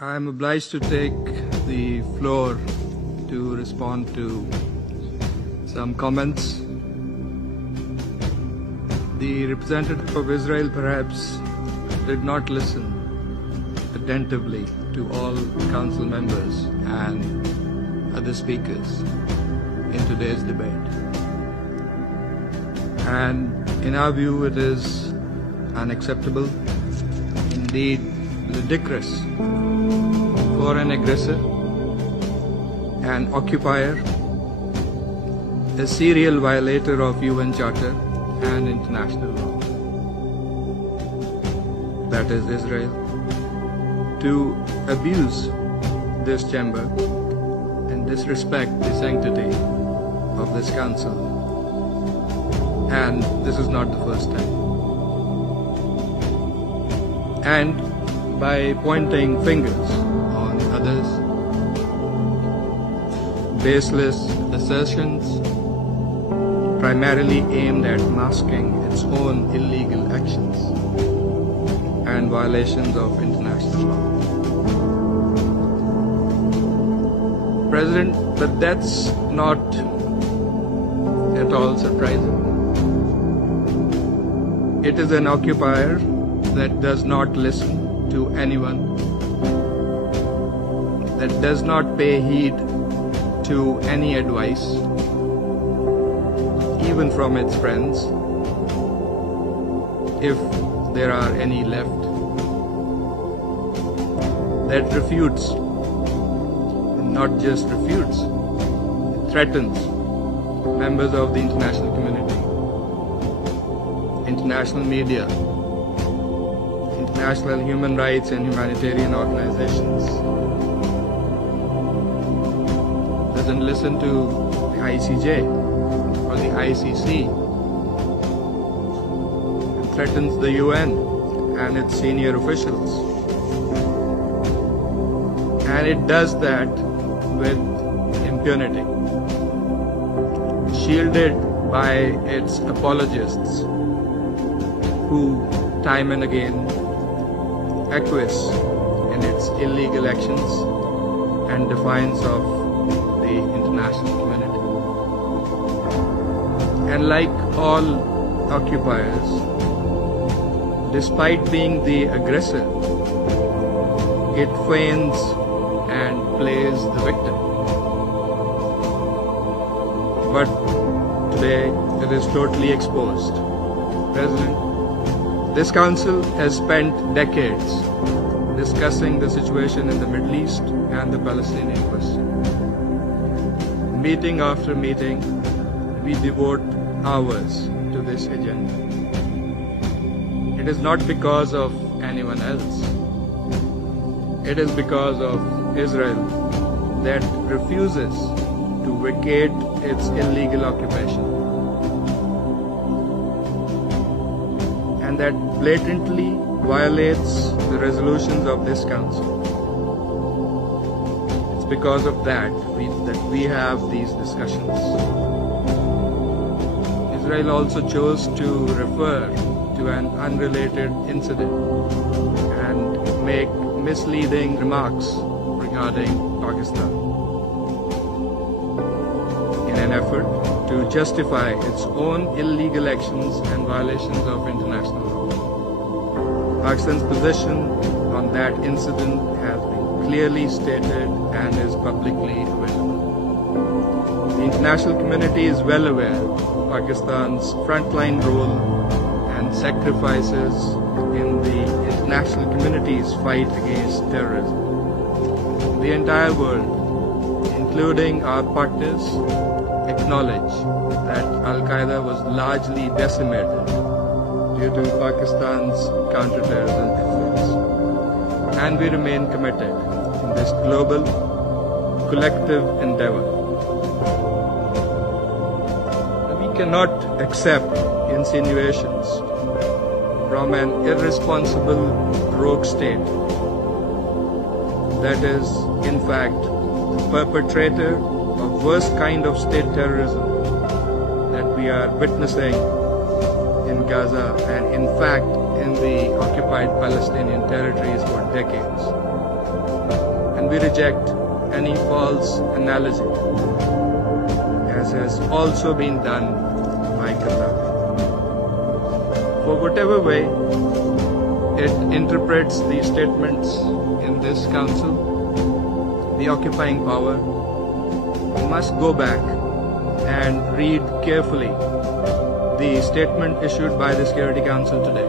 I'm obliged to take the floor to respond to some comments. The representative of Israel perhaps did not listen attentively to all council members and other speakers in today's debate. And in our view, it is unacceptable, indeed ludicrous, for an aggressor, an occupier, a serial violator of UN Charter and international law, that is Israel, to abuse this chamber and disrespect the sanctity of this council. And this is not the first time. And by pointing fingers on others, baseless assertions primarily aimed at masking its own illegal actions and violations of international law. President, but that's not at all surprising. It is an occupier that does not listen to anyone, that does not pay heed to any advice, even from its friends, if there are any left, that refutes, and not just refutes, it threatens members of the international community, international media, international human rights and humanitarian organizations, doesn't listen to the ICJ or the ICC, and threatens the UN and its senior officials. And it does that with impunity, shielded by its apologists who time and again acquiesce in its illegal actions and defiance of the international community. And like all occupiers, despite being the aggressor, it feigns and plays the victim. But today it is totally exposed. President, this council has spent decades discussing the situation in the Middle East and the Palestinian question. Meeting after meeting, we devote hours to this agenda. It is not because of anyone else. It is because of Israel that refuses to vacate its illegal occupation, and that blatantly violates the resolutions of this council. It's because of that we have these discussions. Israel also chose to refer to an unrelated incident and make misleading remarks regarding Pakistan in an effort to justify its own illegal actions and violations of international law. Pakistan's position on that incident has been clearly stated and is publicly available. The international community is well aware of Pakistan's frontline role and sacrifices in the international community's fight against terrorism. The entire world, including our partners, acknowledge that Al-Qaeda was largely decimated due to Pakistan's counterterrorism efforts. And we remain committed in this global, collective endeavor. We cannot accept insinuations from an irresponsible rogue state that is, in fact, the perpetrator of worst kind of state terrorism that we are witnessing in Gaza and, in fact, in the occupied Palestinian territories for decades. and we reject any false analogy, as has also been done by Qatar. For whatever way it interprets the statements in this council, the occupying power must go back and read carefully the statement issued by the Security Council today.